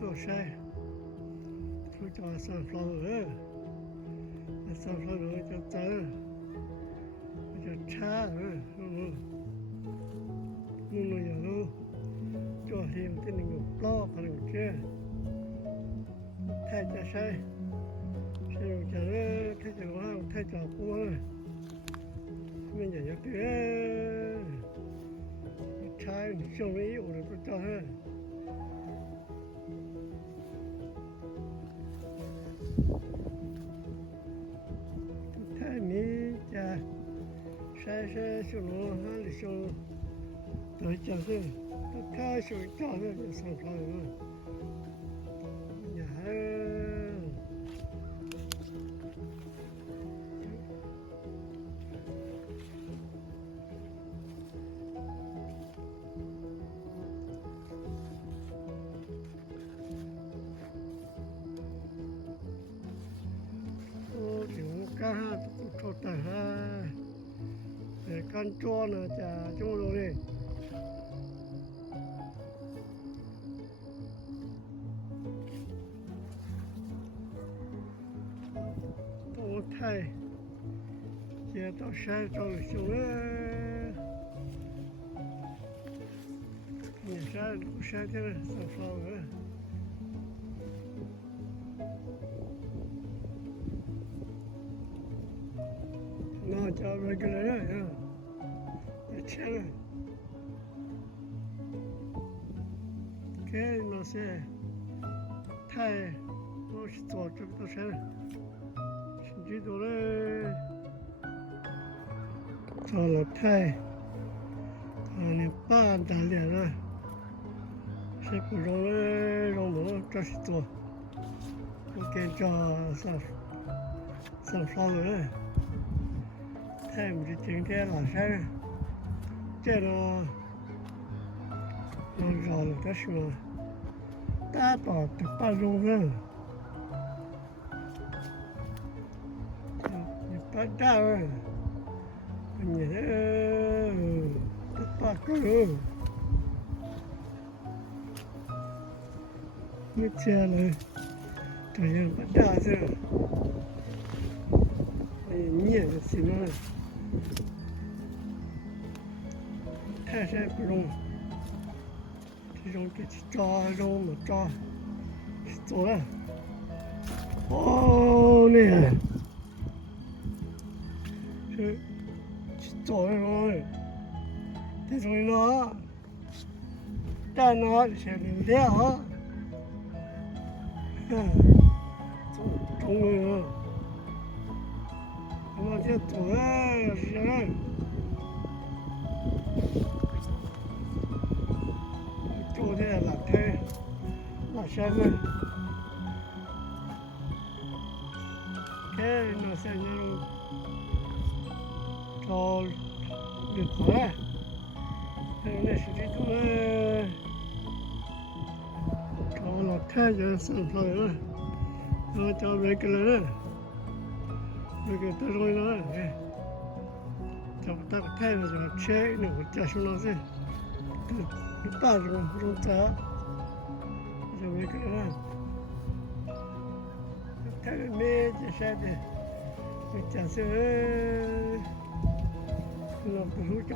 ตัวใช้เขาจะสั่งฟ้าสั่งฟ้าจะเจอจะช้ามึงอย่ารู้จ่อเทียมที่หนึ่งปลอกกันเชื่อแท้จะใช้จะเลิกแท้จะว่าแท้จะกู้ไม่อยากจะเกิดใช้ช่วงนี้อุดมจะให้แท้นี้จะใช้ช่วงนั้นหรือช่วงโดยจะคือถ้าช่วงจะให้สั่งฟ้าอย่าก็หาโทษแต่หาแต่การจ้วนจะจ้วงเลยตัวไทยจะต้องใช้ตัวช่วยนี่ใช้ที่สับสนน่าจะไม่เกินเลยใช่แค่น่าเสียไทยเราตัวจุดตัวใช่ฉันจีตัวเลยตัวเราไทยอันนี้ป้าตาเลียนะใช่ปุ๊บเลยลงมือจัดตัวโอเคจะสับฟ้าเลยแท้มันจะจริงแท้หล่ะใช่เจ้าเรารอแล้วก็ชัวตาต่อแต่ป้าลงเลยป้าได้เลยนี่ป้าก็รู้ไม่เชื่อเลยแต่ยังป้าได้ใช่เนี่ยสินะ太晒不中，这种给抓中了抓，走了。哦，那个是走了中，这种呢，但呢是零点啊，中了，我这走了是。做这老天老山们，看那山上找绿花，还有那是这个找老太阳上头了，然后找那个人，那个都是那个，找大个太阳就吃那个家乡那些。大种杂，就那个他没这些的，假设那不是叫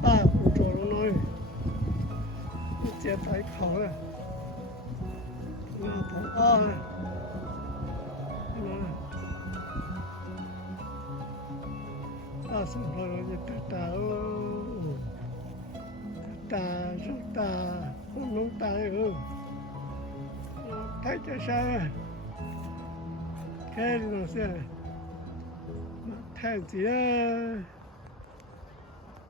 大不着了呢，这太考了，那不啊，大什么就大哦。ตาสุตาน้องตาถ้าจะใช้แค่นี้เสียแทนเสีย